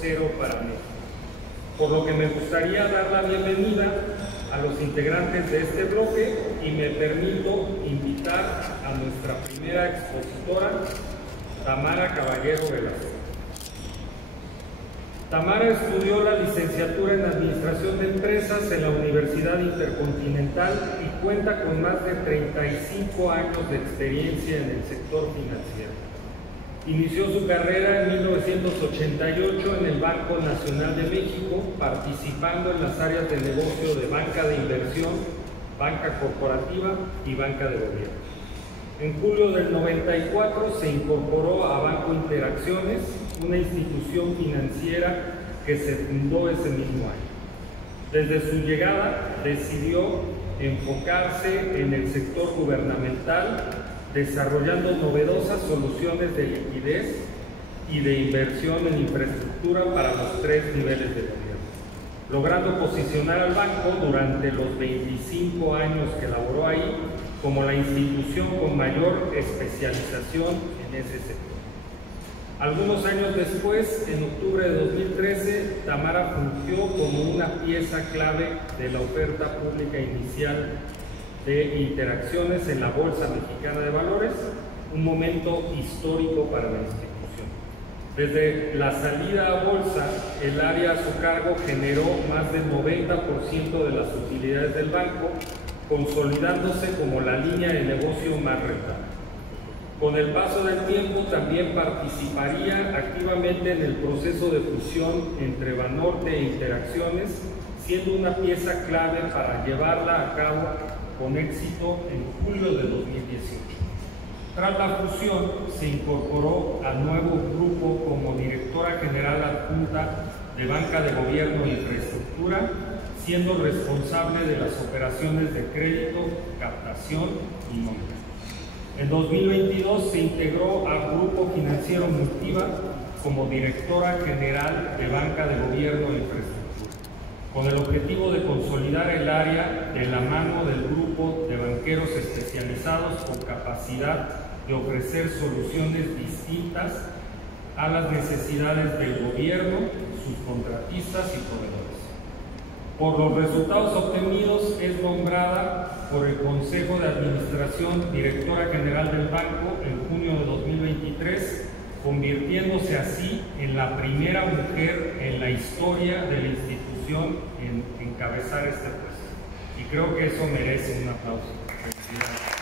cero para México. Por lo que me gustaría dar la bienvenida a los integrantes de este bloque y me permito invitar a nuestra primera expositora, Tamara Caballero Velasco. Tamara estudió la licenciatura en Administración de Empresas en la Universidad Intercontinental y cuenta con más de 35 años de experiencia en el sector financiero. Inició su carrera en 1988 en el Banco Nacional de México, participando en las áreas de negocio de banca de inversión, banca corporativa y banca de gobierno. En julio del 94 se incorporó a Banco Interacciones, una institución financiera que se fundó ese mismo año. Desde su llegada decidió enfocarse en el sector gubernamental, desarrollando novedosas soluciones de liquidez y de inversión en infraestructura para los 3 niveles de gobierno, logrando posicionar al banco durante los 25 años que laboró ahí como la institución con mayor especialización en ese sector. Algunos años después, en octubre de 2013, Tamara fungió como una pieza clave de la oferta pública inicial de Interacciones en la Bolsa Mexicana de Valores, un momento histórico para la institución. Desde la salida a bolsa, el área a su cargo generó más del 90% de las utilidades del banco, consolidándose como la línea de negocio más rentable. Con el paso del tiempo también participaría activamente en el proceso de fusión entre Banorte e Interacciones, siendo una pieza clave para llevarla a cabo con éxito en julio de 2018. Tras la fusión, se incorporó al nuevo grupo como directora general adjunta de Banca de Gobierno e Infraestructura, siendo responsable de las operaciones de crédito, captación y nómina. En 2022 se integró al Grupo Financiero Multiva como directora general de Banca de Gobierno e Infraestructura, con el objetivo de consolidar el área de la mano del grupo de banqueros especializados con capacidad de ofrecer soluciones distintas a las necesidades del gobierno, sus contratistas y proveedores. Por los resultados obtenidos, es nombrada por el Consejo de Administración directora general del banco en junio de 2023, convirtiéndose así en la primera mujer en la historia de la institución en encabezar este puesto. Y creo que eso merece un aplauso. Felicidades.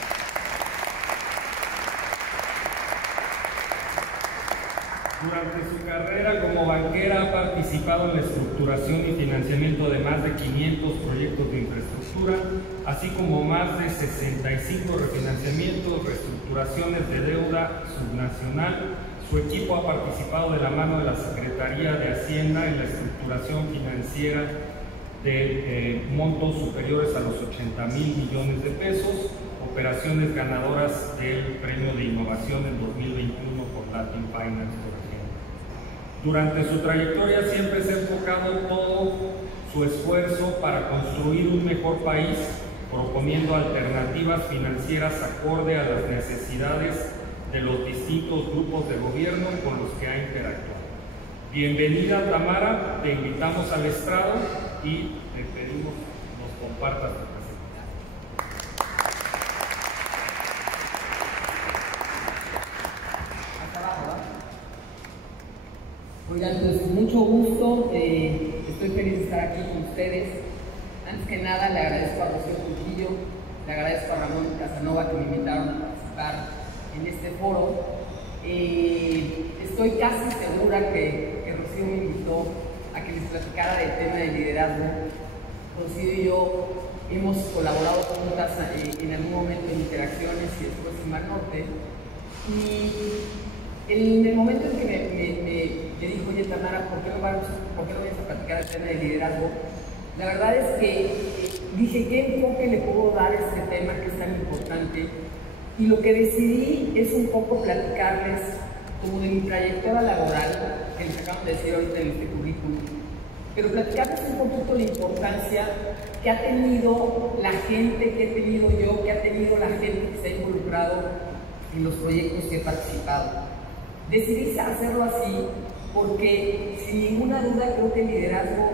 Durante su carrera como banquera ha participado en la estructuración y financiamiento de más de 500 proyectos de infraestructura, así como más de 65 refinanciamientos, reestructuraciones de deuda subnacional. Su equipo ha participado de la mano de la Secretaría de Hacienda en la estructuración financiera de montos superiores a los 80,000 millones de pesos, operaciones ganadoras del Premio de Innovación en 2021 por Latin Finance, por ejemplo. Durante su trayectoria siempre se ha enfocado todo su esfuerzo para construir un mejor país, proponiendo alternativas financieras acorde a las necesidades de los distintos grupos de gobierno con los que ha interactuado. Bienvenida, Tamara, te invitamos al estrado y te pedimos nos compartas tu presentación. Oigan, pues mucho gusto, estoy feliz de estar aquí con ustedes. Antes que nada le agradezco a Rocío Trujillo, le agradezco a Ramón Casanova que me invitaron a participar en este foro. Estoy casi segura que Rocío me invitó a que les platicara del tema del liderazgo. Rocío y yo hemos colaborado juntas en algún momento en Interacciones y después en Banorte. Y en el momento en que me dijo, oye Tamara, ¿por qué no vamos a platicar el tema del liderazgo? La verdad es que dije, ¿qué enfoque le puedo dar a este tema que es tan importante? Y lo que decidí es un poco platicarles como de mi trayectoria laboral, que les acabo de decir ahorita en este currículum, pero platicarles un poquito la importancia que ha tenido la gente, que he tenido yo, que ha tenido la gente que se ha involucrado en los proyectos que he participado. Decidí hacerlo así porque sin ninguna duda creo que el liderazgo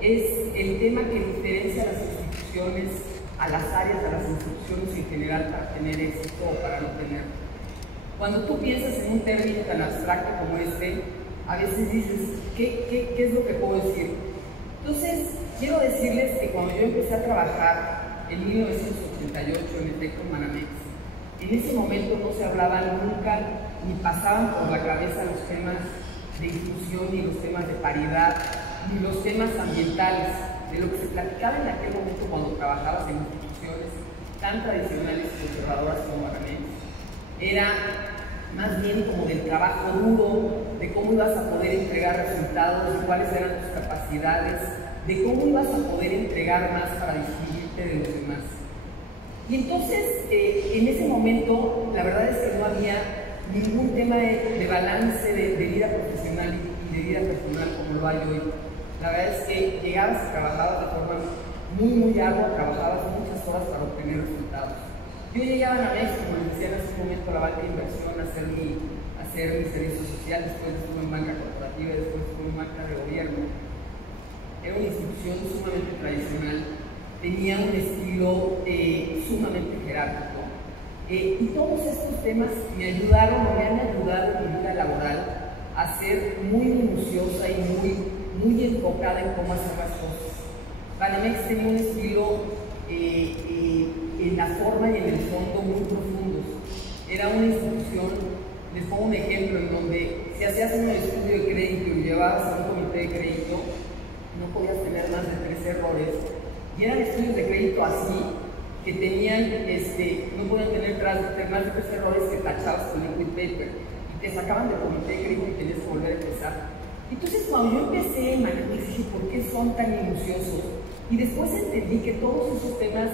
es el tema que diferencia a las instituciones, a las áreas, a las instituciones en general para tener éxito o para no tenerlo. Cuando tú piensas en un término tan abstracto como este, a veces dices, ¿qué es lo que puedo decir? Entonces, quiero decirles que cuando yo empecé a trabajar en 1988 en el TEC con Banamex, en ese momento no se hablaba nunca ni pasaban por la cabeza los temas de inclusión, ni los temas de paridad, ni los temas ambientales, de lo que se platicaba en aquel momento cuando trabajabas en instituciones tan tradicionales y conservadoras como Banamex. Era más bien como del trabajo duro, de cómo ibas a poder entregar resultados, de cuáles eran tus capacidades, de cómo ibas a poder entregar más para distinguirte de los demás. Y entonces, en ese momento, la verdad es que no había ningún tema de balance de vida profesional y de vida personal como lo hay hoy. La verdad es que llegabas y trabajabas de forma muy ardua, trabajabas muchas horas para obtener resultados. Yo llegué a Banamex, como les decía en ese momento, a la banca de inversión, a hacer mi servicio social, después estuve en banca corporativa, después estuve en banca de gobierno. Era una institución sumamente tradicional, tenía un estilo sumamente jerárquico. Y todos estos temas me ayudaron, me han ayudado en mi vida laboral a ser muy minuciosa y muy enfocada en cómo hacer las cosas. Banamex tenía un estilo en la forma y en el fondo muy profundos. Era una institución, les pongo un ejemplo, en donde si hacías un estudio de crédito y lo llevabas a un comité de crédito, no podías tener más de 3 errores. Y eran estudios de crédito así, que tenían, no podían tener más de 3 errores que tachabas con liquid paper. Y te sacaban del comité de crédito y tenías que volver a empezar. Entonces, cuando yo empecé en Banamex, dije, ¿por qué son tan minuciosos? Y después entendí que todos esos temas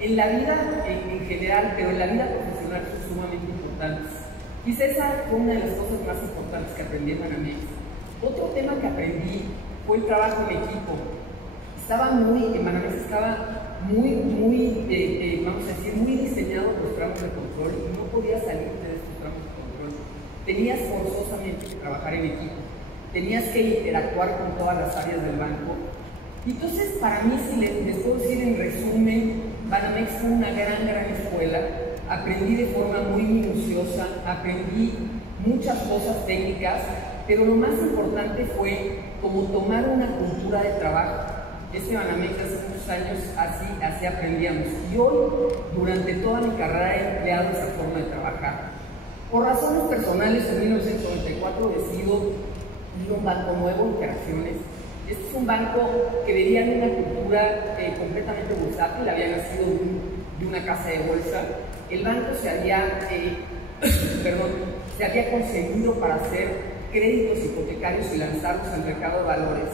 en la vida en general, pero en la vida profesional son sumamente importantes. Quizá esa fue una de las cosas más importantes que aprendí en Banamex. Otro tema que aprendí fue el trabajo en equipo. En Banamex estaba muy vamos a decir, muy diseñados los tramos de control y no podías salirte de estos tramos de control. Tenías forzosamente que trabajar en equipo. Tenías que interactuar con todas las áreas del banco. Y entonces, para mí, si les puedo decir en resumen, Banamex fue una gran escuela. Aprendí de forma muy minuciosa, aprendí muchas cosas técnicas, pero lo más importante fue como tomar una cultura de trabajo. Banamex hace muchos años así aprendíamos. Y hoy, durante toda mi carrera, he empleado esa forma de trabajar. Por razones personales, en 1994 decido ir a un banco nuevo, Interacciones. Este es un banco que venía de una cultura completamente bursátil, había nacido de una casa de bolsa. El banco se había concebido para hacer créditos hipotecarios y lanzarlos al mercado de valores.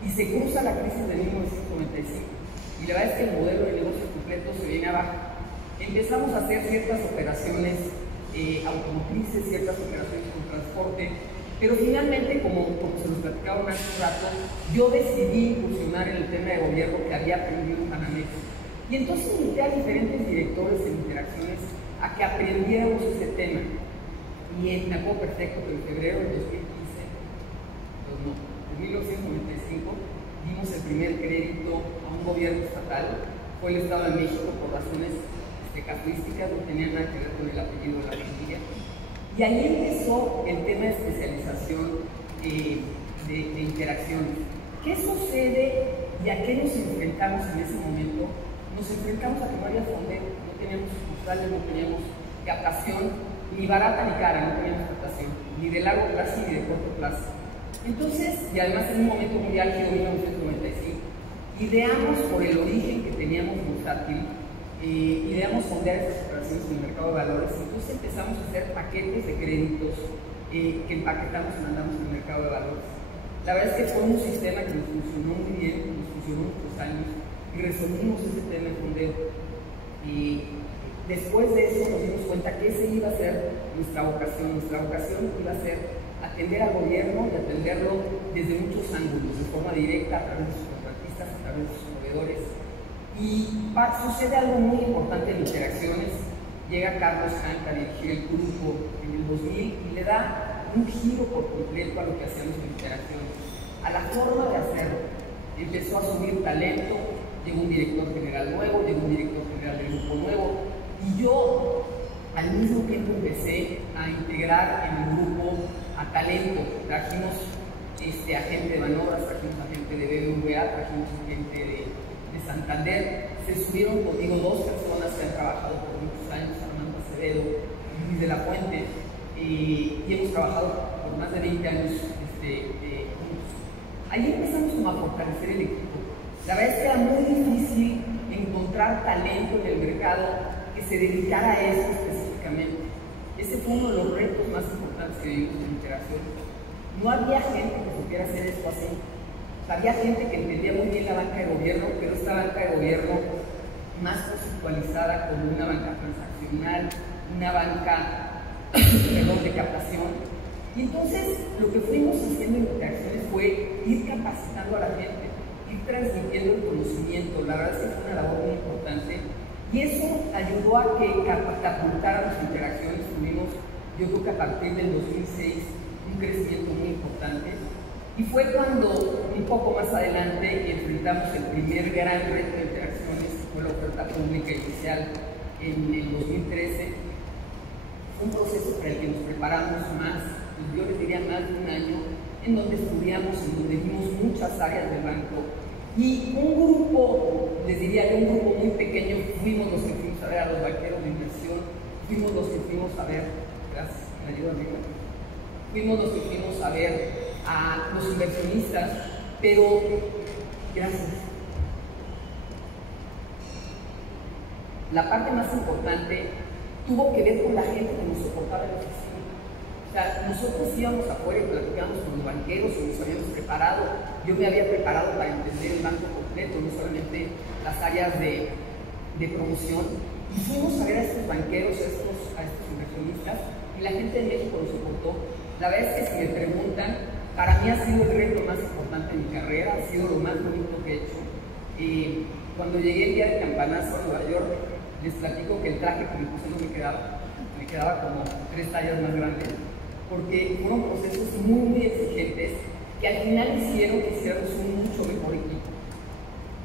Y se cruza la crisis de 1995. Y la verdad es que el modelo de negocio completo se viene abajo. Empezamos a hacer ciertas operaciones automotrices, ciertas operaciones con transporte, pero finalmente, como se nos platicaron hace un rato, yo decidí incursionar en el tema de gobierno que había aprendido en Banamex. Y entonces invité a diferentes directores en Interacciones a que aprendiéramos ese tema. Y me acuerdo perfecto que en febrero del 1995, dimos el primer crédito a un gobierno estatal. Fue el Estado de México por razones casuísticas, no tenía nada que ver con el apellido de la familia. Y ahí empezó el tema de especialización de Interacciones. ¿Qué sucede y a qué nos enfrentamos en ese momento? Nos enfrentamos a que no había fondeo, no teníamos sucursales, no teníamos captación, ni barata ni cara, no teníamos captación, ni de largo plazo ni de corto plazo. Entonces, y además en un momento muy álgido, 1995, ideamos por el origen que teníamos bursátil, ideamos fondear esas operaciones en el mercado de valores. Entonces empezamos a hacer paquetes de créditos que empaquetamos y mandamos en el mercado de valores. La verdad es que fue un sistema que nos funcionó muy bien, nos funcionó muchos años y resolvimos ese tema de fondeo. Y después de eso nos dimos cuenta que ese iba a ser nuestra vocación. Nuestra vocación iba a ser atender al gobierno y atenderlo desde muchos ángulos, de forma directa, a través de sus contratistas, a través de sus proveedores. Y sucede algo muy importante en Interacciones. Llega Carlos Hank a dirigir el grupo en el 2000 y le da un giro por completo a lo que hacíamos en Interacción, a la forma de hacerlo. Empezó a subir talento, llegó un director general nuevo, llegó un director general del grupo nuevo, y yo al mismo tiempo empecé a integrar en el grupo a talento. Trajimos a gente de Banobras, trajimos a gente de BBVA, trajimos a gente de Santander. Se subieron conmigo dos personas que han trabajado por muchos años, Armando Acevedo y Luis de la Fuente, y hemos trabajado por más de 20 años juntos. Ahí empezamos como a fortalecer el equipo. La verdad es que era muy difícil encontrar talento en el mercado que se dedicara a eso específicamente. Ese fue uno de los retos más importantes que vivimos en Interacción. No había gente que supiera hacer esto así. Había gente que entendía muy bien la banca de gobierno, pero esta banca de gobierno más conceptualizada como una banca transaccional, una banca de captación. Y entonces lo que fuimos haciendo en Interacciones fue ir capacitando a la gente, ir transmitiendo el conocimiento. La verdad es que fue una labor muy importante y eso ayudó a que catapultáramos Interacciones. Tuvimos, yo creo que a partir del 2006, un crecimiento muy importante. Y fue cuando, un poco más adelante, enfrentamos el primer gran reto de Interacciones, que fue la oferta pública inicial en el 2013. Fue un proceso para el que nos preparamos más, yo les diría más de un año, en donde estudiamos, en donde vimos muchas áreas del banco. Y un grupo, les diría que un grupo muy pequeño, fuimos los que fuimos a ver a los banqueros de inversión, fuimos los que fuimos a ver, gracias, me ayuda amiga, fuimos los que fuimos a ver a los inversionistas, pero, gracias. La parte más importante tuvo que ver con la gente que nos soportaba en la oficina. O sea, nosotros íbamos afuera y platicábamos con los banqueros y nos habíamos preparado. Yo me había preparado para entender el banco completo, no solamente las áreas de promoción. Y fuimos a ver a estos banqueros, a estos inversionistas, y la gente de México nos soportó. La verdad es que si me preguntan, para mí ha sido el reto más importante de mi carrera, ha sido lo más bonito que he hecho. Cuando llegué el día del campanazo a Nueva York, les platico que el traje que me puse no me quedaba como 3 tallas más grande, porque fueron procesos muy, muy exigentes que al final hicieron que hiciéramos un mucho mejor equipo.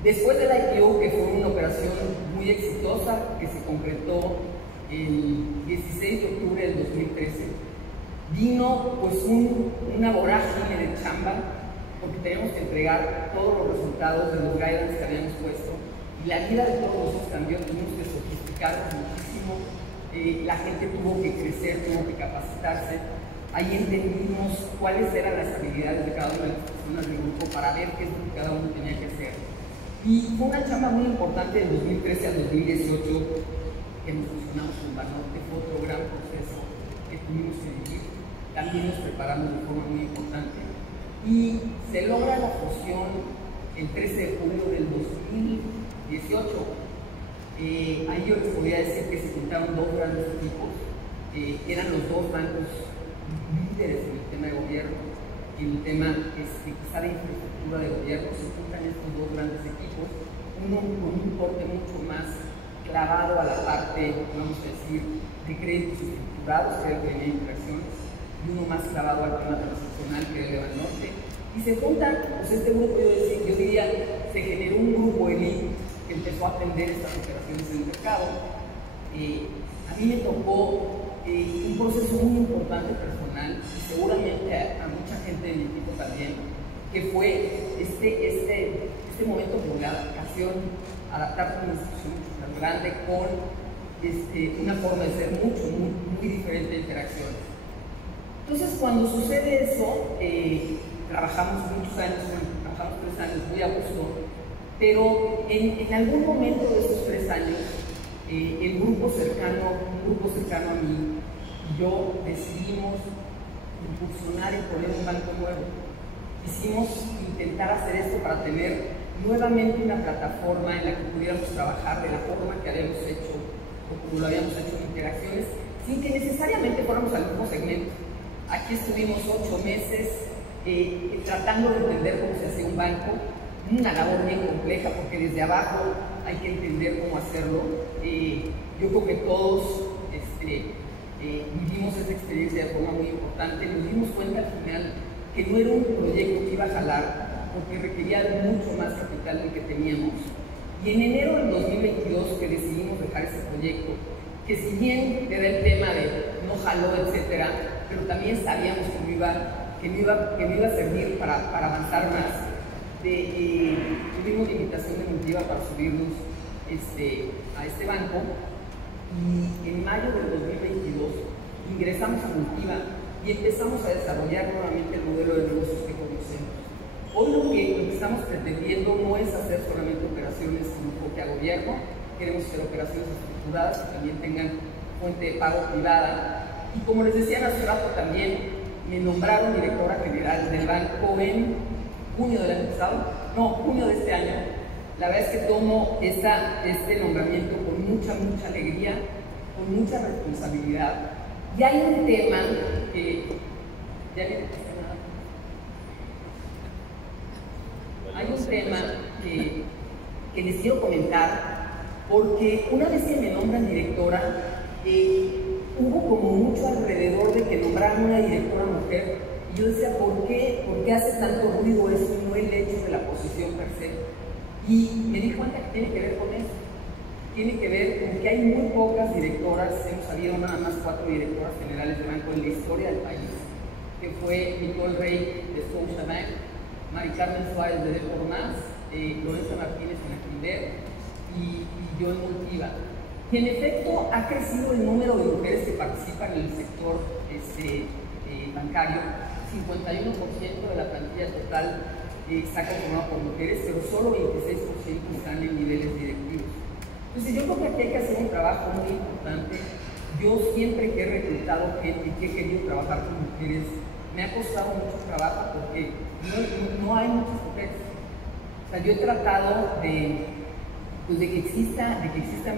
Después del IPO, que fue una operación muy exitosa, que se concretó el 16 de octubre del 2013, vino pues una vorágine de chamba, porque teníamos que entregar todos los resultados de los guidance que habíamos puesto, y la vida de todos nosotros cambió, tuvimos que sofisticarnos muchísimo, la gente tuvo que crecer, tuvo que capacitarse. Ahí entendimos cuáles eran las habilidades de cada una de las personas del grupo para ver qué es lo que cada uno tenía que hacer. Y fue una chamba muy importante del 2013 al 2018, que nos fusionamos con Banorte, fue otro gran proceso que tuvimos que vivir. También nos preparamos de forma muy importante. Y se logra la fusión el 13 de julio del 2018. Ahí yo les podría decir que se juntaron dos grandes equipos, eran los dos bancos líderes en el tema de gobierno, en el tema quizá de infraestructura de gobierno. Se juntan estos dos grandes equipos, uno con un corte mucho más clavado a la parte, vamos a decir, de créditos estructurados, que era el que venía de inversiones, y uno más clavado al tema transaccional, que era el de Banorte. Y se juntan, pues este grupo, yo diría, se generó un grupo elite que empezó a atender estas operaciones en el mercado. A mí me tocó un proceso muy importante personal, y seguramente a mucha gente de mi equipo también, que fue este momento de la adaptación, adaptar una institución mucho más grande con una forma de ser muy diferente de interacciones. Entonces, cuando sucede eso, trabajamos muchos años, trabajamos 3 años muy a gusto, pero en algún momento de esos 3 años, un grupo cercano a mí y yo decidimos incursionar y poner un banco nuevo. Quisimos intentar hacer esto para tener nuevamente una plataforma en la que pudiéramos trabajar de la forma que habíamos hecho o como lo habíamos hecho en Interacciones, sin que necesariamente fuéramos al mismo segmento. Aquí estuvimos 8 meses tratando de entender cómo se hacía un banco, una labor bien compleja porque desde abajo hay que entender cómo hacerlo. Yo creo que todos vivimos esa experiencia de forma muy importante, nos dimos cuenta al final que no era un proyecto que iba a jalar, porque requería mucho más capital del que teníamos. Y en enero del 2022 que decidimos dejar ese proyecto, que si bien era el tema de no jaló, etcétera, pero también sabíamos que no iba a servir para avanzar más. Tuvimos la invitación de Multiva para subirnos a este banco, y en mayo del 2022 ingresamos a Multiva y empezamos a desarrollar nuevamente el modelo de negocios que conocemos. Hoy lo que estamos pretendiendo no es hacer solamente operaciones con enfoque a gobierno, queremos hacer operaciones estructuradas que también tengan fuente de pago privada. Y como les decía hace rato, también me nombraron directora general del banco en junio del año pasado, no, junio de este año. La verdad es que tomo este nombramiento con mucha alegría, con mucha responsabilidad. Y hay un tema que ya le dije nada. Hay un tema que les quiero comentar, porque una vez que me nombran directora, hubo como mucho alrededor de que nombraran una directora mujer, y yo decía, ¿por qué hace tanto ruido eso y no el hecho de la posición per se? Y me di cuenta que tiene que ver con eso. Tiene que ver con que hay muy pocas directoras, hemos habido nada más 4 directoras generales de banco en la historia del país, que fue Nicole Rey de Scotiabank, Mari Carmen Suárez de Depormas, Lorenza Martínez en Actinver y yo en Multiva. Y en efecto ha crecido el número de mujeres que participan en el sector bancario. 51% de la plantilla total está conformada por mujeres, pero solo 26% están en niveles directivos. Entonces yo creo que aquí hay que hacer un trabajo muy importante. Yo siempre que he reclutado gente y que he querido trabajar con mujeres, me ha costado mucho trabajo porque no hay muchas mujeres. O sea, yo he tratado de que exista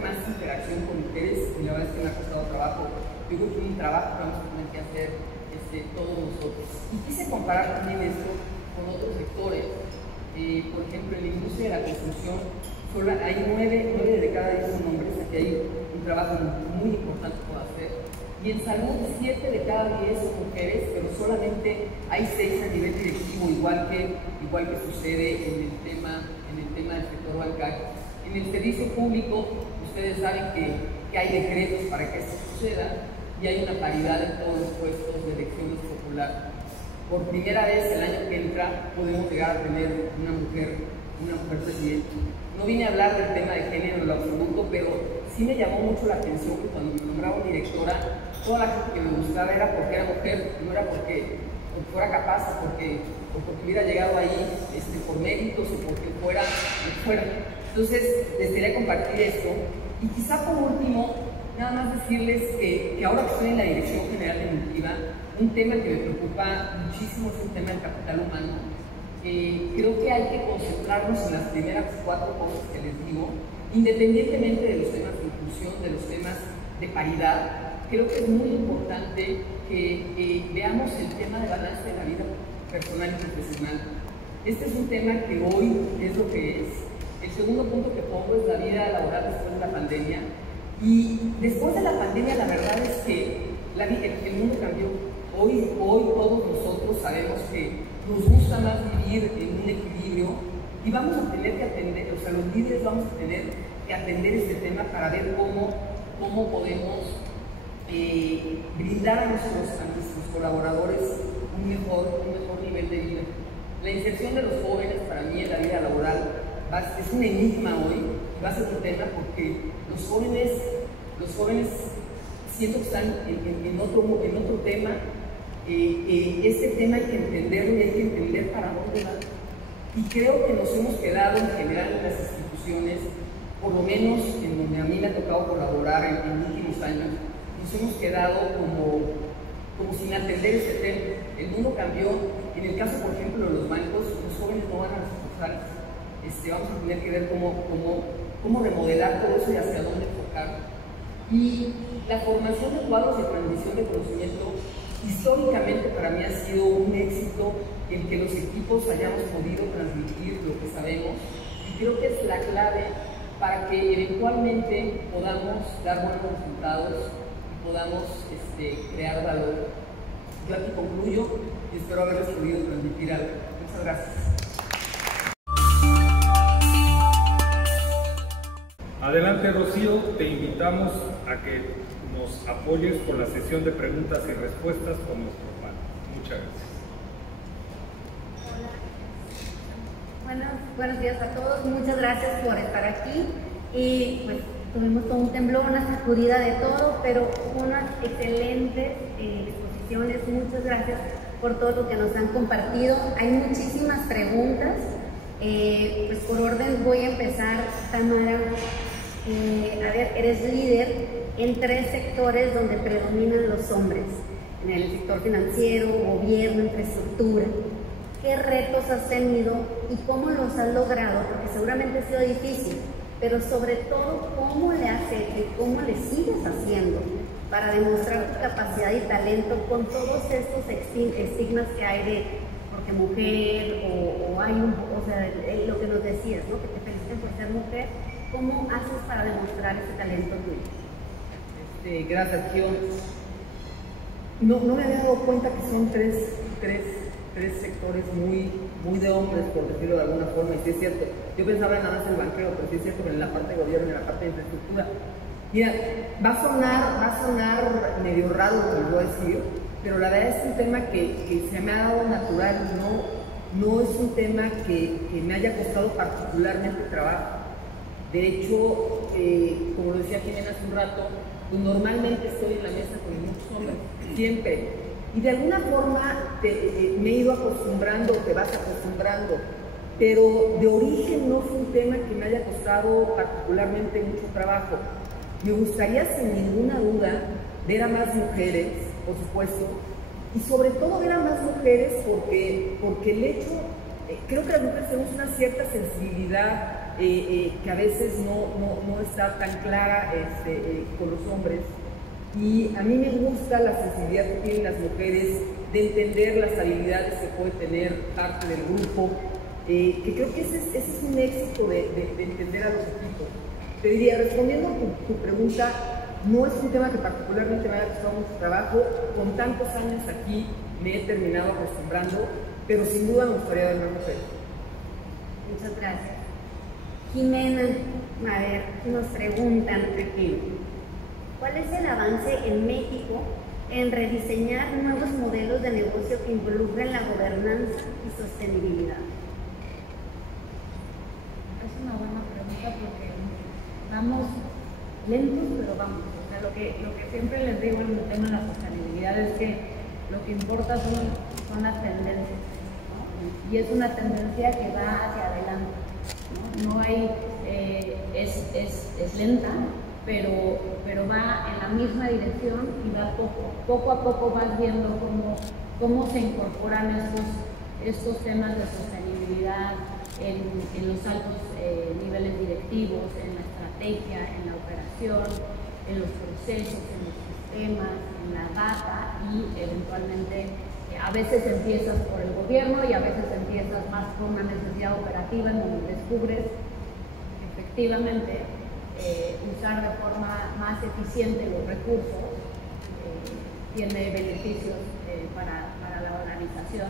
más interacción con mujeres, y la verdad es que me ha costado trabajo. Yo creo que es un trabajo que vamos a tener que hacer todos nosotros. Y quise comparar también esto con otros sectores. Por ejemplo, en la industria de la construcción, hay 9 de cada 10 son hombres, aquí hay un trabajo muy importante por hacer. Y en salud, 7 de cada 10 son mujeres, pero solamente hay 6 a nivel directivo, igual que sucede en el tema del sector bancario. En el servicio público, ustedes saben que hay decretos para que esto suceda, y hay una paridad en todos los puestos de elecciones popular. Por primera vez el año que entra podemos llegar a tener una mujer presidenta. No vine a hablar del tema de género en lo absoluto, pero sí me llamó mucho la atención que cuando me nombraron directora, toda la gente que me buscaba era porque era mujer, no era porque fuera capaz o porque hubiera llegado ahí por méritos o porque fuera. Entonces, les quería compartir esto. Y quizá por último, nada más decirles que ahora que estoy en la Dirección General de Multiva, un tema que me preocupa muchísimo es el tema del capital humano. Creo que hay que concentrarnos en las primeras 4 cosas que les digo, independientemente de los temas de inclusión, de los temas de paridad. Creo que es muy importante que veamos el tema de balance de la vida personal y profesional. Este es un tema que hoy es lo que es. El segundo punto que pongo es la vida laboral después de la pandemia. Y después de la pandemia, la verdad es que el mundo cambió. Hoy todos nosotros sabemos que nos gusta más vivir en un equilibrio y vamos a tener que atender, o sea, los líderes vamos a tener que atender este tema para ver cómo podemos brindar a nuestros colaboradores un mejor nivel de vida. La inserción de los jóvenes para mí en la vida laboral es un enigma hoy, va a ser un tema porque los jóvenes siento que están en otro tema. Este tema hay que entenderlo y hay que entender para dónde va. Y creo que nos hemos quedado en general en las instituciones, por lo menos en donde a mí me ha tocado colaborar en los últimos años, nos hemos quedado como sin atender este tema. El mundo cambió. En el caso, por ejemplo, de los bancos, los jóvenes no van a las sucursales. Vamos a tener que ver cómo remodelar todo eso y hacia dónde enfocar. Y la formación de cuadros de transmisión de conocimiento, históricamente para mí ha sido un éxito el que los equipos hayamos podido transmitir lo que sabemos, y creo que es la clave para que eventualmente podamos dar buenos resultados y podamos crear valor. Yo aquí concluyo y espero haberles podido transmitir algo. Muchas gracias. Adelante, Rocío, te invitamos a que nos apoyes con la sesión de preguntas y respuestas con nuestro panel. Muchas gracias. Buenos días a todos, muchas gracias por estar aquí y pues tuvimos todo un temblor, una sacudida de todo, pero unas excelentes exposiciones. Muchas gracias por todo lo que nos han compartido. Hay muchísimas preguntas, pues por orden voy a empezar. Tamara, a ver, eres líder en 3 sectores donde predominan los hombres, en el sector financiero, gobierno, infraestructura. ¿Qué retos has tenido y cómo los has logrado? Porque seguramente ha sido difícil, pero sobre todo, ¿cómo le has hecho y cómo le sigues haciendo para demostrar tu capacidad y talento con todos estos estigmas que hay de porque mujer o hay o sea, lo que nos decías, ¿no? Que te feliciten por ser mujer? ¿Cómo haces para demostrar ese talento tuyo? Gracias, Gio. No me había dado cuenta que son tres sectores muy de hombres, por decirlo de alguna forma, y sí es cierto. Yo pensaba nada más en el banquero, pero sí es cierto que en la parte de gobierno y en la parte de infraestructura. Mira, va a sonar medio raro lo que les voy a decir, pero la verdad es un tema que se me ha dado natural, no es un tema que me haya costado particularmente trabajo. De hecho, como lo decía Jimena hace un rato, pues normalmente estoy en la mesa con muchos hombres, siempre. Y de alguna forma me he ido acostumbrando, te vas acostumbrando, pero de origen no fue un tema que me haya costado particularmente mucho trabajo. Me gustaría sin ninguna duda ver a más mujeres, por supuesto, y sobre todo ver a más mujeres porque el hecho, creo que las mujeres tenemos una cierta sensibilidad que a veces no está tan clara con los hombres. Y a mí me gusta la sensibilidad que tienen las mujeres de entender las habilidades que puede tener parte del grupo, que creo que ese es un éxito de entender a los equipos. Te diría, respondiendo a tu pregunta, no es un tema que particularmente me haya costado mucho trabajo. Con tantos años aquí me he terminado acostumbrando, pero sin duda me gustaría ver más mujeres. Muchas gracias. Jimena, a ver, nos preguntan aquí. ¿Cuál es el avance en México en rediseñar nuevos modelos de negocio que involucren la gobernanza y sostenibilidad? Es una buena pregunta porque vamos lentos, pero vamos. O sea, lo que siempre les digo en el tema de la sostenibilidad es que lo que importa son las tendencias, ¿no? Y es una tendencia que va hacia adelante, ¿no? No hay, es lenta, pero va en la misma dirección y va poco a poco vas viendo cómo se incorporan estos temas de sostenibilidad en los altos niveles directivos, en la estrategia, en la operación, en los procesos, en los sistemas, en la data y eventualmente a veces empiezas por el gobierno y a veces empiezas más por una necesidad operativa en donde descubres efectivamente usar de forma más eficiente los recursos tiene beneficios para la organización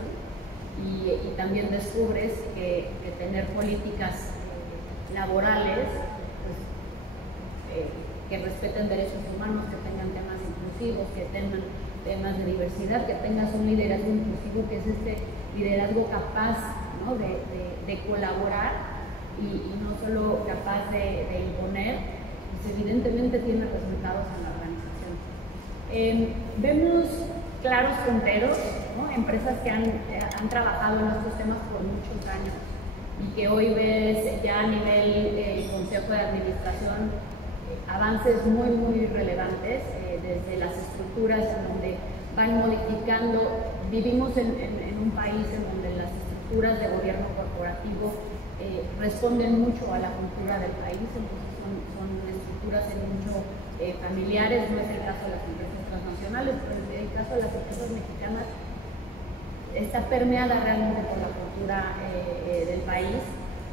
y también descubres que tener políticas laborales pues, que respeten derechos humanos, que tengan temas inclusivos, que tengan temas de diversidad, que tengas un liderazgo inclusivo, que es este liderazgo capaz, ¿no? de colaborar y no solo capaz de imponer, pues evidentemente tiene resultados en la organización. Vemos claros punteros, ¿no? Empresas que han trabajado en estos temas por muchos años y que hoy ves ya a nivel Consejo de Administración avances muy relevantes desde las estructuras en donde van modificando. Vivimos en un país en donde las estructuras de gobierno corporativo responden mucho a la cultura del país, entonces son estructuras en mucho familiares, no es el caso de las empresas transnacionales, pero en el caso de las empresas mexicanas está permeada realmente por la cultura del país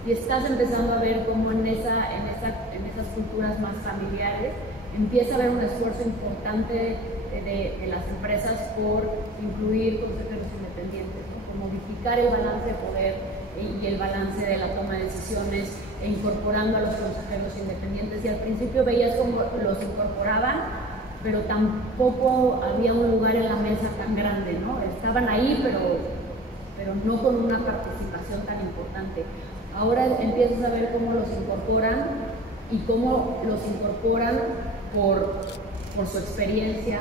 y estás empezando a ver cómo en esas culturas más familiares empieza a haber un esfuerzo importante de las empresas por incluir consejeros independientes, ¿no? Por modificar el balance de poder y el balance de la toma de decisiones, e incorporando a los consejeros independientes. Y al principio veías cómo los incorporaban, pero tampoco había un lugar en la mesa tan grande, ¿no? Estaban ahí, pero no con una participación tan importante. Ahora empiezas a ver cómo los incorporan y cómo los incorporan por su experiencia,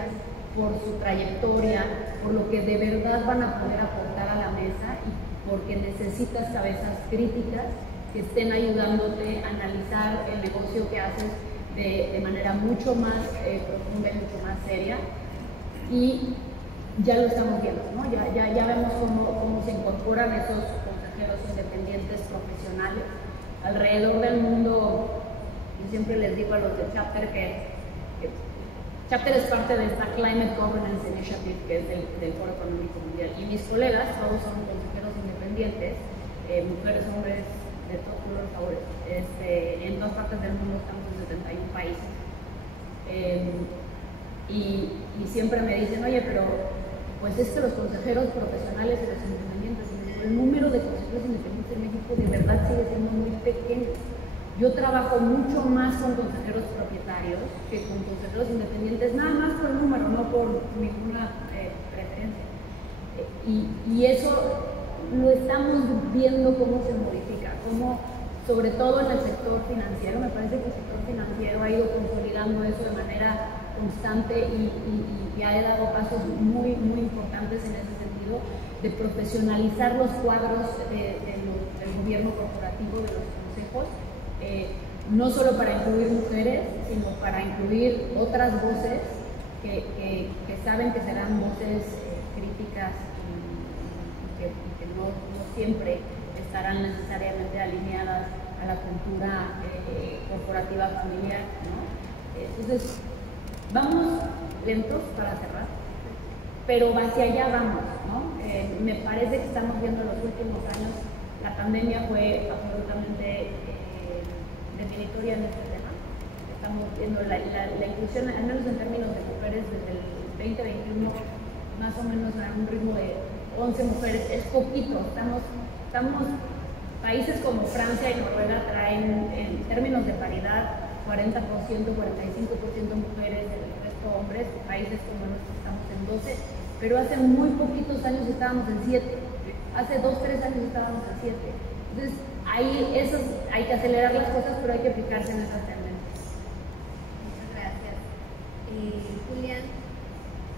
por su trayectoria, por lo que de verdad van a poder aportar a la mesa y porque necesitas cabezas críticas que estén ayudándote a analizar el negocio que haces de manera mucho más profunda y mucho más seria. Y ya lo estamos viendo, ¿no? Ya vemos cómo se incorporan esos consejeros independientes profesionales alrededor del mundo. Yo siempre les digo a los de Chapter que Chapter es parte de esta Climate Governance Initiative, que es del Foro Económico Mundial. Y mis colegas, todos son consejeros independientes, mujeres, hombres, de todos los sabores. En todas partes del mundo, estamos en 71 países. Y siempre me dicen, oye, pero pues es que los consejeros profesionales y los independientes, el número de consejeros independientes en México de verdad sigue siendo muy pequeño. Yo trabajo mucho más con consejeros propietarios que con consejeros independientes, nada más por el número, no por ninguna preferencia. Y eso lo estamos viendo cómo se modifica, cómo, sobre todo en el sector financiero, me parece que el sector financiero ha ido consolidando eso de manera constante y ha dado pasos muy, muy importantes en ese sentido, de profesionalizar los cuadros del gobierno corporativo, de los consejos. No solo para incluir mujeres, sino para incluir otras voces que saben que serán voces críticas y que no siempre estarán necesariamente alineadas a la cultura corporativa familiar, ¿no? Entonces, vamos lentos para cerrar, pero hacia allá vamos, ¿no? Me parece que estamos viendo en los últimos años, la pandemia fue absolutamente definitoria en este tema. Estamos viendo la inclusión, al menos en términos de mujeres, desde el 2021, más o menos a un ritmo de 11 mujeres, es poquito. Estamos países como Francia y Noruega traen, en términos de paridad, 40%, 45% mujeres, el resto hombres. Países como nosotros estamos en 12, pero hace muy poquitos años estábamos en 7. Hace 2, 3 años estábamos en 7. Entonces, hay que acelerar las cosas, pero hay que fijarse en esas tendencias. Muchas gracias. Julián,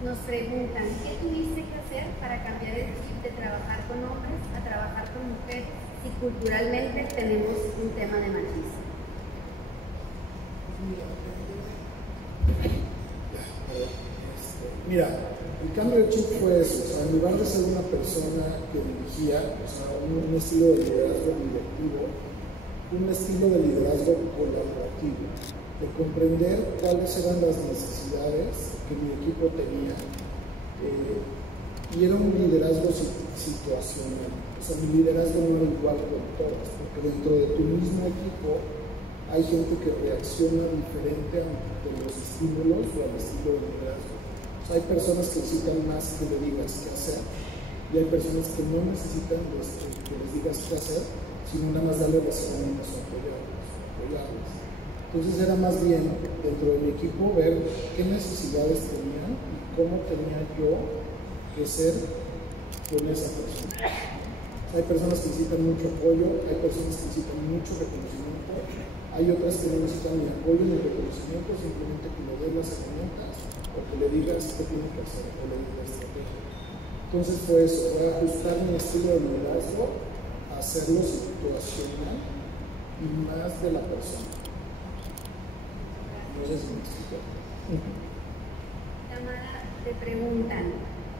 nos preguntan, ¿qué tuviste que hacer para cambiar el chip de trabajar con hombres a trabajar con mujeres si culturalmente tenemos un tema de machismo? Mira, el cambio de chip fue eso, o sea, en lugar de ser una persona que dirigía, o sea, un estilo de liderazgo directivo, un estilo de liderazgo colaborativo, de comprender cuáles eran las necesidades que mi equipo tenía, y era un liderazgo situacional. O sea, mi liderazgo no era igual con todas, porque dentro de tu mismo equipo hay gente que reacciona diferente ante los estímulos o al estilo de liderazgo. Hay personas que necesitan más que le digas qué hacer y hay personas que no necesitan que les digas qué hacer, sino nada más darle las herramientas o apoyarles. Entonces era más bien dentro de mi equipo ver qué necesidades tenían y cómo tenía yo que ser con esa persona. Hay personas que necesitan mucho apoyo, hay personas que necesitan mucho reconocimiento, hay otras que no necesitan ni apoyo ni reconocimiento, simplemente que le des las herramientas o que le digas qué tiene que hacer, o le digas la estrategia. Entonces fue eso, fue ajustar mi estilo de liderazgo, hacerlo situacional y más de la persona. No sé si me explico. Tamara, te preguntan,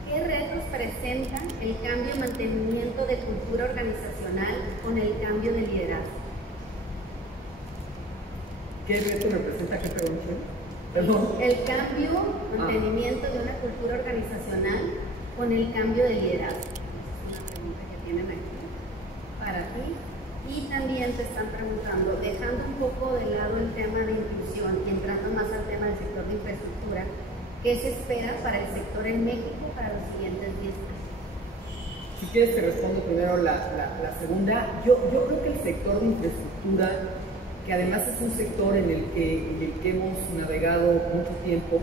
¿qué retos presentan el cambio y mantenimiento de cultura organizacional con el cambio de liderazgo? ¿Qué reto representa qué pregunta? Perdón. El cambio, mantenimiento de una cultura organizacional con el cambio de liderazgo. Es una pregunta que tienen aquí para ti. Y también te están preguntando, dejando un poco de lado el tema de inclusión y entrando más al tema del sector de infraestructura, ¿qué se espera para el sector en México para los siguientes 10 años? Si quieres te respondo primero la segunda. Yo creo que el sector de infraestructura, que además es un sector en el que hemos navegado mucho tiempo,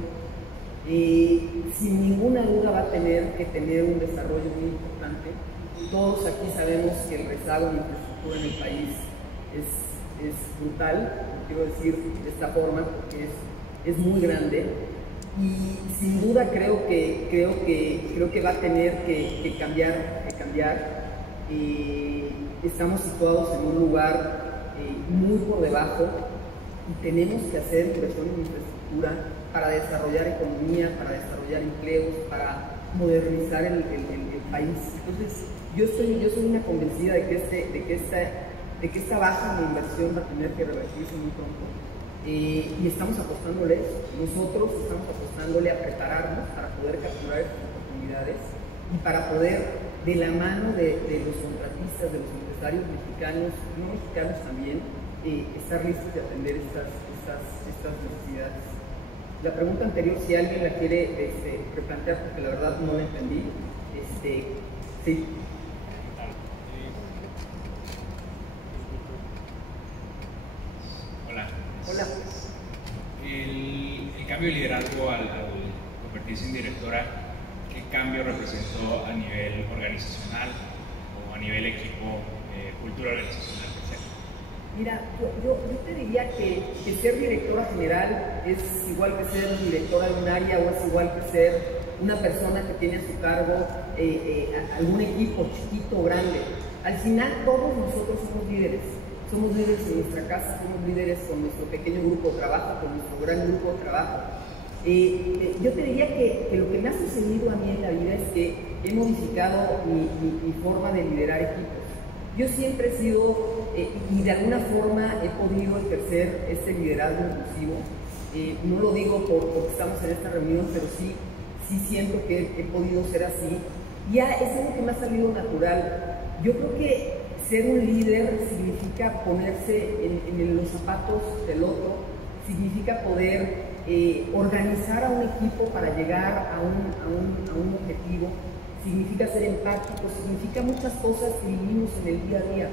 sin ninguna duda va a tener que tener un desarrollo muy importante. Todos aquí sabemos que el rezago de infraestructura en el país es brutal, quiero decir de esta forma, porque es muy grande, y sin duda creo que va a tener que cambiar. Estamos situados en un lugar muy por debajo y tenemos que hacer inversión en infraestructura para desarrollar economía, para desarrollar empleos, para modernizar el país. Entonces, yo soy una convencida de que esta baja de inversión va a tener que revertirse muy pronto. Y estamos apostándole, nosotros estamos apostándole a prepararnos para poder capturar estas oportunidades y para poder, de la mano de los contratistas, de los empresarios mexicanos, no mexicanos también, estar listos de atender estas necesidades. La pregunta anterior, si alguien la quiere replantear, porque la verdad no la entendí, sí. Hola. El cambio de liderazgo al convertirse en directora, ¿qué cambio representó a nivel organizacional o a nivel equipo, cultura organizacional? Mira, yo te diría que ser directora general es igual que ser directora de un área o es igual que ser una persona que tiene a su cargo algún equipo chiquito o grande. Al final todos nosotros somos líderes. Somos líderes en nuestra casa, somos líderes con nuestro pequeño grupo de trabajo, con nuestro gran grupo de trabajo. Yo te diría que lo que me ha sucedido a mí en la vida es que he modificado mi forma de liderar equipos. Yo siempre he sido, y de alguna forma he podido ejercer este liderazgo inclusivo. No lo digo porque estamos en esta reunión, pero sí siento que he podido ser así. Ya es algo que me ha salido natural. Yo creo que ser un líder significa ponerse en los zapatos del otro, significa poder organizar a un equipo para llegar a un objetivo, significa ser empático, significa muchas cosas que vivimos en el día a día.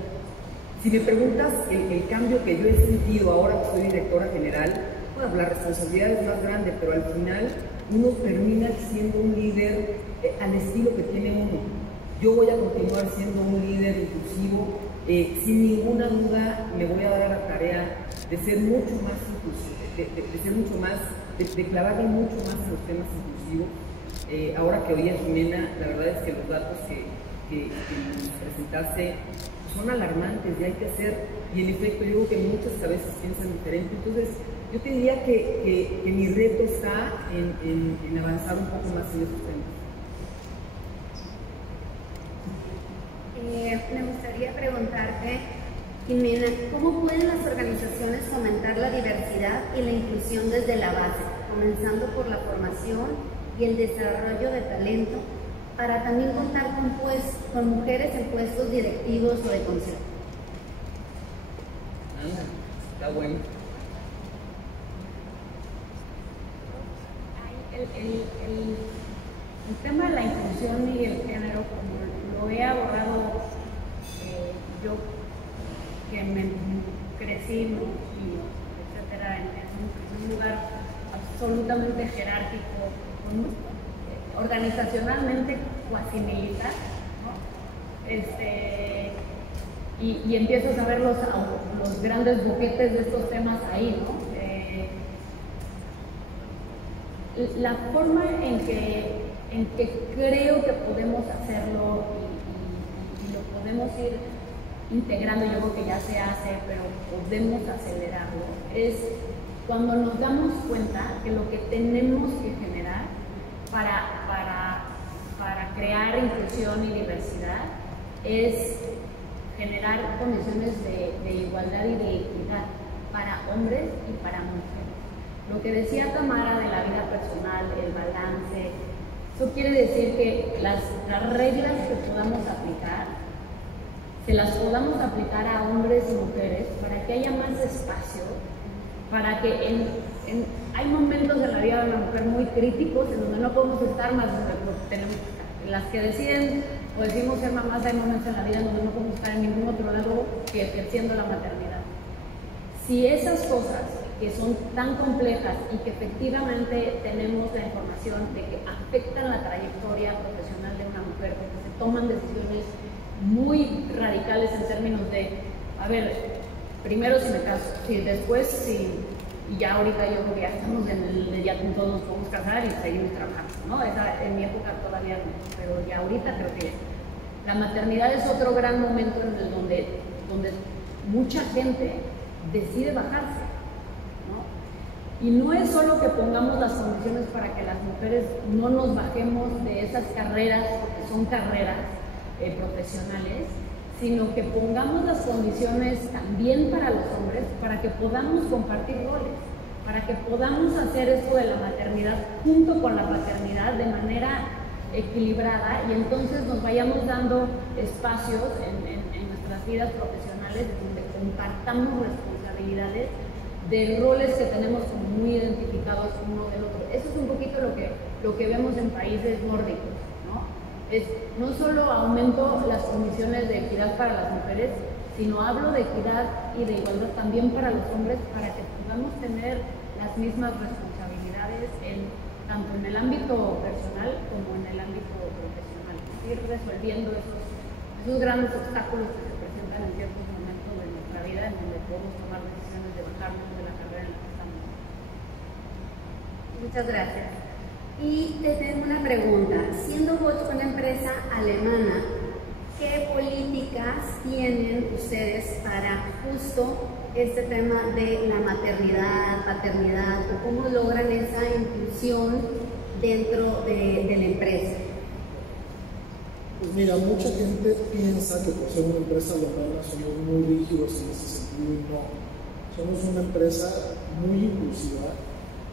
Si me preguntas el cambio que yo he sentido ahora que soy directora general, bueno, la responsabilidad es más grande, pero al final uno termina siendo un líder al estilo que tiene uno. Yo voy a continuar siendo un líder inclusivo, sin ninguna duda me voy a dar a la tarea de ser mucho más inclusivo, de ser mucho más, de clavarme mucho más en los temas inclusivos. Ahora que oí a Jimena, la verdad es que los datos que nos presentaste son alarmantes y hay que hacer, y en efecto yo creo que muchas a veces piensan diferente. Entonces yo te diría que mi reto está en avanzar un poco más en esos temas. Me gustaría preguntarte, Jimena, ¿cómo pueden las organizaciones fomentar la diversidad y la inclusión desde la base, comenzando por la formación y el desarrollo de talento, para también contar con mujeres en puestos directivos o de consejo? Está bueno. El tema de la inclusión y el género, como lo he abordado yo, que me crecí, etcétera, en un lugar absolutamente jerárquico, organizacionalmente cuasi militar, ¿no? Y empiezas a ver los grandes boquetes de estos temas ahí, ¿no? La forma en que creo que podemos hacerlo y lo podemos ir integrando, yo creo que ya se hace, pero podemos acelerarlo, es cuando nos damos cuenta que lo que tenemos que generar para crear inclusión y diversidad es generar condiciones de igualdad y de equidad para hombres y para mujeres. Lo que decía Tamara de la vida personal, el balance, eso quiere decir que las reglas que podamos aplicar se las podamos aplicar a hombres y mujeres para que haya más espacio, para que hay momentos en la vida de una mujer muy críticos en donde no podemos estar más tenemos que estar. En las que deciden o decimos ser mamás, hay momentos en la vida en donde no podemos estar en ningún otro lado que ejerciendo la maternidad. Si esas cosas que son tan complejas y que efectivamente tenemos la información de que afectan la trayectoria profesional de una mujer, porque se toman decisiones muy radicales en términos de, a ver, primero si me caso, después si, y ya ahorita yo creo que ya estamos ya todos nos podemos casar y seguimos trabajando, ¿no? En mi época todavía no, pero ya ahorita creo que la maternidad es otro gran momento en el donde mucha gente decide bajarse, ¿no? Y no es solo que pongamos las condiciones para que las mujeres no nos bajemos de esas carreras, porque son carreras profesionales, sino que pongamos las condiciones también para los hombres, para que podamos compartir roles, para que podamos hacer esto de la maternidad junto con la paternidad de manera equilibrada y entonces nos vayamos dando espacios en nuestras vidas profesionales donde compartamos responsabilidades de roles que tenemos como muy identificados uno del otro. Eso es un poquito lo que vemos en países nórdicos, ¿no? No solo aumento las condiciones de equidad para las mujeres, sino hablo de equidad y de igualdad también para los hombres, para que podamos tener las mismas responsabilidades tanto en el ámbito personal como en el ámbito profesional. Ir resolviendo esos grandes obstáculos que se presentan en ciertos momentos de nuestra vida en donde podemos tomar decisiones de bajarnos de la carrera en la que estamos. Muchas gracias. Y te tengo una pregunta. Siendo Bosch una empresa alemana, ¿qué políticas tienen ustedes para justo este tema de la maternidad, paternidad, o cómo logran esa inclusión dentro de la empresa? Pues mira, mucha gente piensa que por ser una empresa alemana somos muy rígidos en ese sentido y no. Somos una empresa muy inclusiva.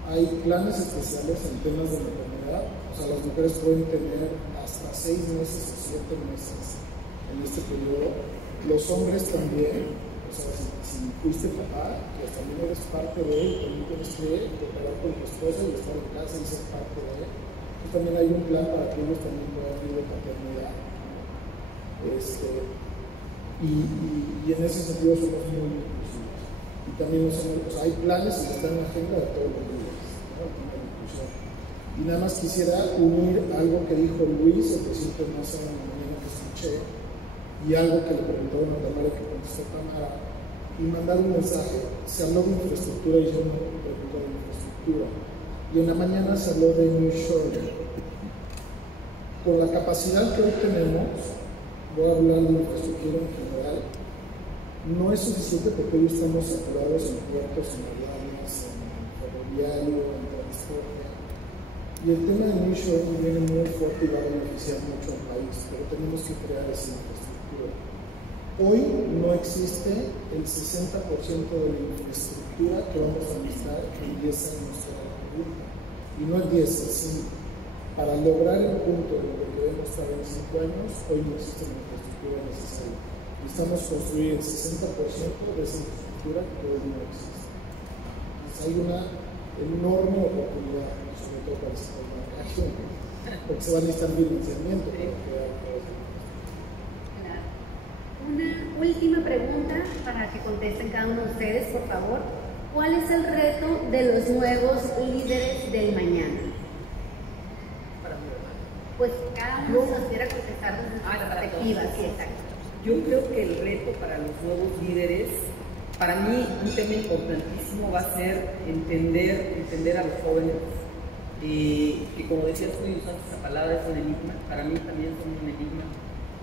Hay planes especiales en temas de maternidad, o sea, las mujeres pueden tener hasta 6 meses o 7 meses en este periodo. Los hombres también, o sea, si fuiste papá, pues también eres parte de él, también tienes que cooperar con tu esposa y estar en casa y ser parte de él. Entonces también hay un plan para que ellos también puedan ir de paternidad. Y en ese sentido somos muy inclusivos. Y también hay planes que están en la agenda de todos los días, ¿no? Y nada más quisiera unir algo que dijo Luis, el presidente de NASA en la mañana que escuché, y algo que le preguntaron a Tamara que contestó Tamara, y mandar un mensaje. Se habló de infraestructura y yo me pregunto de infraestructura. Y en la mañana se habló de nearshoring. Con la capacidad que hoy tenemos, voy a hablar de infraestructura en general, no es suficiente porque hoy estamos saturados en puertos, en aviones, en ferroviario, en transporte. Y el tema de nearshoring viene muy fuerte y va a beneficiar mucho al país, pero tenemos que crear esa infraestructura. Hoy no existe el 60% de la infraestructura que vamos a necesitar en 10 años de la República. Y no en 10, es 5. Para lograr el punto de lo que queremos estar en 5 años, hoy no existe la infraestructura necesaria. Necesitamos construir el 60% de esa infraestructura que hoy no existe. Entonces hay una enorme oportunidad, sobre todo para esta región, porque se va a necesitar financiamiento para crear todo eso. Una última pregunta para que contesten cada uno de ustedes, por favor. ¿Cuál es el reto de los nuevos líderes del mañana? Pues cada uno se quiera contestar desde su perspectiva. Sí, exacto. Yo creo que el reto para los nuevos líderes, para mí un tema importantísimo va a ser entender a los jóvenes, que como decías tú y usaste esa palabra, es un enigma, para mí también son un enigma.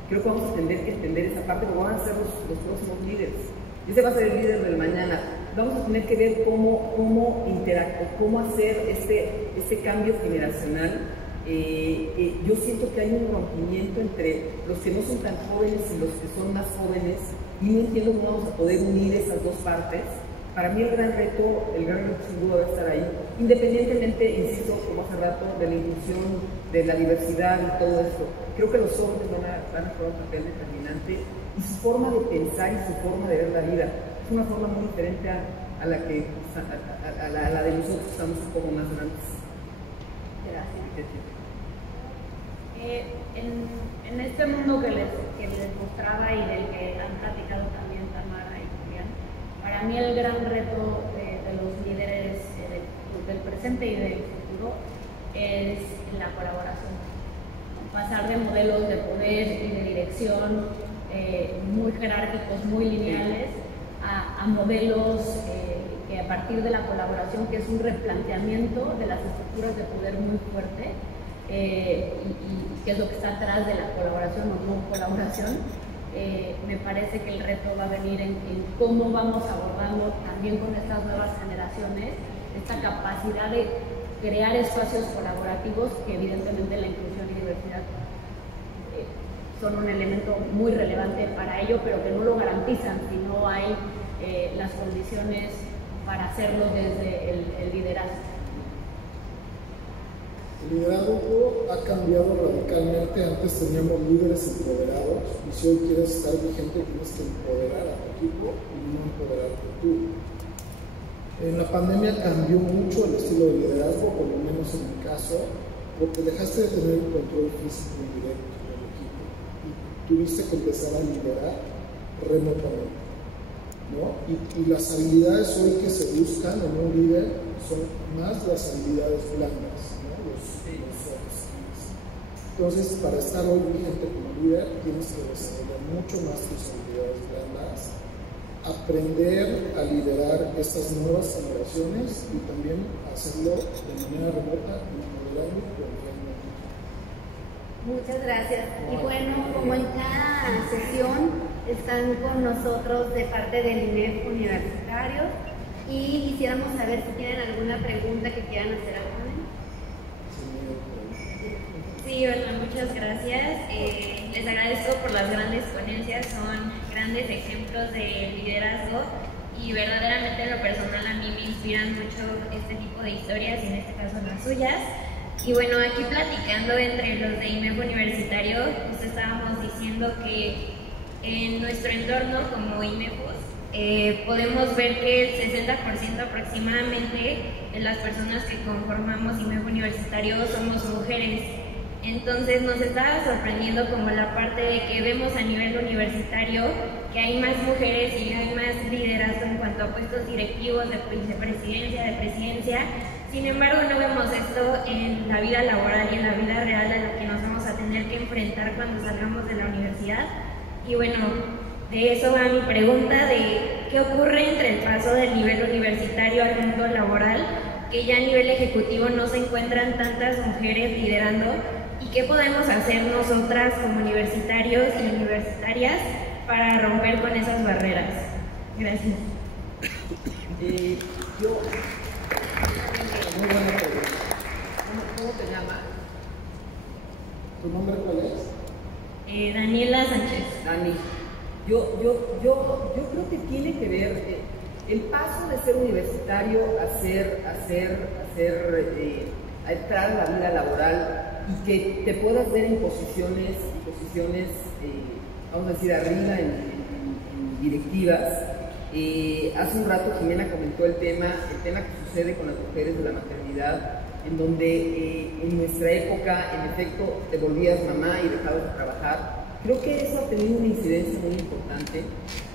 Creo que vamos a tener que entender esa parte porque van a ser los próximos líderes. Y ese va a ser el líder del mañana. Vamos a tener que ver cómo interactuar, cómo hacer este cambio generacional. Yo siento que hay un rompimiento entre los que no son tan jóvenes y los que son más jóvenes, y no entiendo cómo vamos a poder unir esas dos partes. Para mí el gran reto sin duda va a estar ahí. independientemente, insisto, como hace rato, de la inclusión, de la diversidad y todo esto. Creo que los jóvenes van a jugar un papel determinante y su forma de pensar y su forma de ver la vida es una forma muy diferente a la de nosotros que estamos un poco más grandes. Gracias. En este mundo que les mostraba y del que han platicado también Tamara y Julián, para mí el gran reto de los líderes del presente y del futuro es la colaboración. Pasar de modelos de poder y de dirección muy jerárquicos, muy lineales, a modelos que a partir de la colaboración, que es un replanteamiento de las estructuras de poder muy fuerte, y qué es lo que está atrás de la colaboración o no colaboración. Me parece que el reto va a venir en cómo vamos abordando también con estas nuevas generaciones esta capacidad de crear espacios colaborativos, que evidentemente la inclusión y diversidad son un elemento muy relevante para ello, pero que no lo garantizan si no hay las condiciones para hacerlo desde el liderazgo. El liderazgo ha cambiado radicalmente. Antes teníamos líderes empoderados, y si hoy quieres estar vigente tienes que empoderar a tu equipo y no empoderarte tú. En la pandemia cambió mucho el estilo de liderazgo, por lo menos en mi caso, porque dejaste de tener el control físico y directo del equipo y tuviste que empezar a liderar remotamente, ¿no? Y las habilidades hoy que se buscan en un líder son más las habilidades blandas, ¿no? Los soft skills. Entonces, para estar hoy vigente como líder, tienes que desarrollar mucho más tus habilidades blandas, aprender a liderar estas nuevas generaciones y también hacerlo de manera remota y moderando confiantemente. Muchas gracias. Y bueno, como en cada sesión están con nosotros de parte del INEF Universitario, y quisiéramos saber si tienen alguna pregunta que quieran hacer a Juan. Sí, hola, muchas gracias. Les agradezco por las grandes ponencias, son grandes ejemplos de liderazgo y verdaderamente en lo personal a mí me inspiran mucho este tipo de historias, y en este caso las suyas. Y bueno, aquí platicando entre los de INEF Universitario, pues estábamos diciendo que en nuestro entorno como INEFUS podemos ver que el 60% aproximadamente de las personas que conformamos INEF Universitario somos mujeres. Entonces nos estaba sorprendiendo como la parte de que vemos a nivel universitario que hay más mujeres y hay más liderazgo en cuanto a puestos directivos de vicepresidencia, de presidencia. Sin embargo, no vemos esto en la vida laboral y en la vida real a la que nos vamos a tener que enfrentar cuando salgamos de la universidad. Y bueno, de eso va mi pregunta de qué ocurre entre el paso del nivel universitario al mundo laboral, que ya a nivel ejecutivo no se encuentran tantas mujeres liderando, y qué podemos hacer nosotras como universitarios y universitarias para romper con esas barreras. Gracias. Muy buena pregunta. ¿Cómo te llamas? ¿Tu nombre cuál es? Daniela Sánchez. Dani. Yo creo que tiene que ver el paso de ser universitario a entrar a la vida laboral y que te puedas ver en posiciones vamos a decir, arriba en directivas. Hace un rato Jimena comentó el tema que sucede con las mujeres de la maternidad, en donde en nuestra época, en efecto, te volvías mamá y dejabas de trabajar. Creo que eso ha tenido una incidencia muy importante.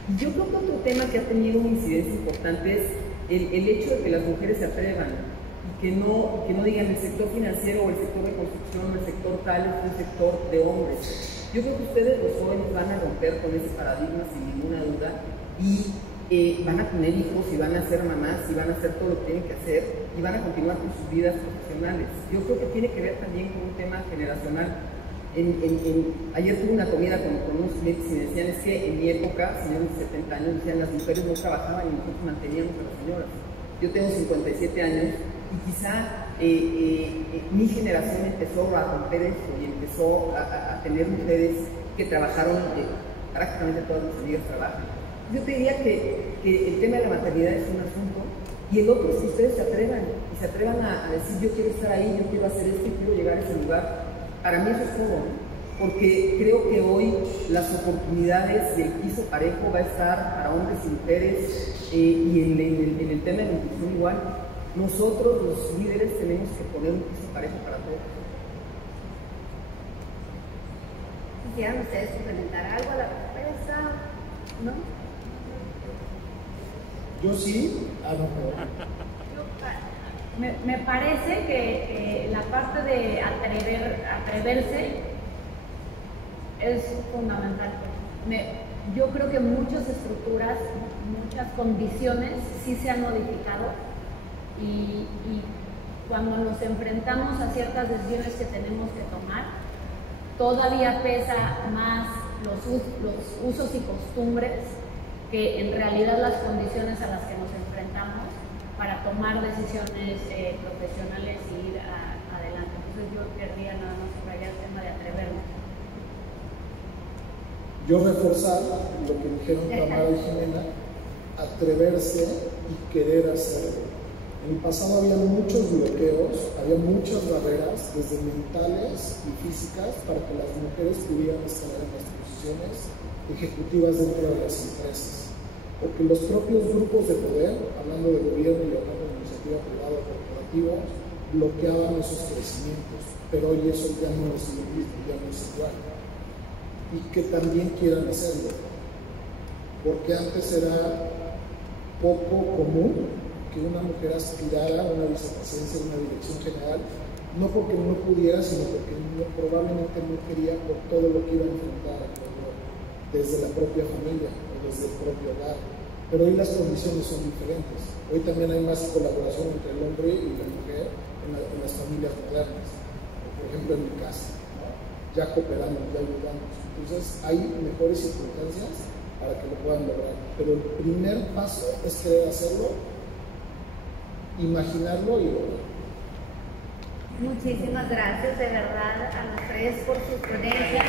Y yo creo que otro tema que ha tenido una incidencia importante es el hecho de que las mujeres se atrevan y que no digan el sector financiero o el sector de construcción o el sector tal es un sector de hombres. Yo creo que ustedes, los jóvenes, van a romper con ese paradigma sin ninguna duda y van a tener hijos y van a ser mamás y van a hacer todo lo que tienen que hacer y van a continuar con sus vidas profesionales. Yo creo que tiene que ver también con un tema generacional. Ayer tuve una comida con unos clientes y me decían, es que en mi época, señores de 70 años, decían, las mujeres no trabajaban y nosotros manteníamos a las señoras. Yo tengo 57 años y quizá mi generación empezó a romper eso y empezó a tener mujeres que trabajaron, prácticamente todas mis amigas trabajan. Yo te diría que el tema de la maternidad es un asunto y el otro es que ustedes se atrevan y se atrevan a decir yo quiero estar ahí, yo quiero hacer esto y quiero llegar a ese lugar. Para mí eso es todo, ¿no? Porque creo que hoy las oportunidades del piso parejo va a estar para hombres y mujeres, y en el tema de la inclusión igual. Nosotros los líderes tenemos que poner un piso parejo para todos. ¿Quisieran ustedes complementar algo a la respuesta? ¿No? Yo sí. Me parece que la parte de atreverse es fundamental. Yo creo que muchas estructuras, muchas condiciones sí se han modificado y cuando nos enfrentamos a ciertas decisiones que tenemos que tomar, todavía pesa más los usos y costumbres que en realidad las condiciones a las que nos enfrentamos para tomar decisiones profesionales y ir adelante. Entonces yo querría nada más subrayar el tema de atrevernos. Yo reforzar lo que dijeron Tamara y Jimena, atreverse y querer hacerlo. En el pasado había muchos bloqueos, había muchas barreras, desde mentales y físicas, para que las mujeres pudieran estar en las posiciones ejecutivas dentro de las empresas. Porque los propios grupos de poder, hablando de gobierno y hablando de iniciativa privada o corporativa, bloqueaban esos crecimientos. Pero hoy eso ya no es lo mismo, ya no es igual. Y que también quieran hacerlo, porque antes era poco común que una mujer aspirara a una vicepresidencia, a una dirección general, no porque no pudiera, sino porque probablemente no quería por todo lo que iba a enfrentar desde la propia familia o desde el propio hogar. Pero hoy las condiciones son diferentes. Hoy también hay más colaboración entre el hombre y la mujer en las familias modernas, por ejemplo en mi casa, ¿no? Ya cooperamos, ya ayudamos. Entonces hay mejores circunstancias para que lo puedan lograr. Pero el primer paso es querer hacerlo, imaginarlo y lograrlo. Muchísimas gracias de verdad a los tres por sus ponencias.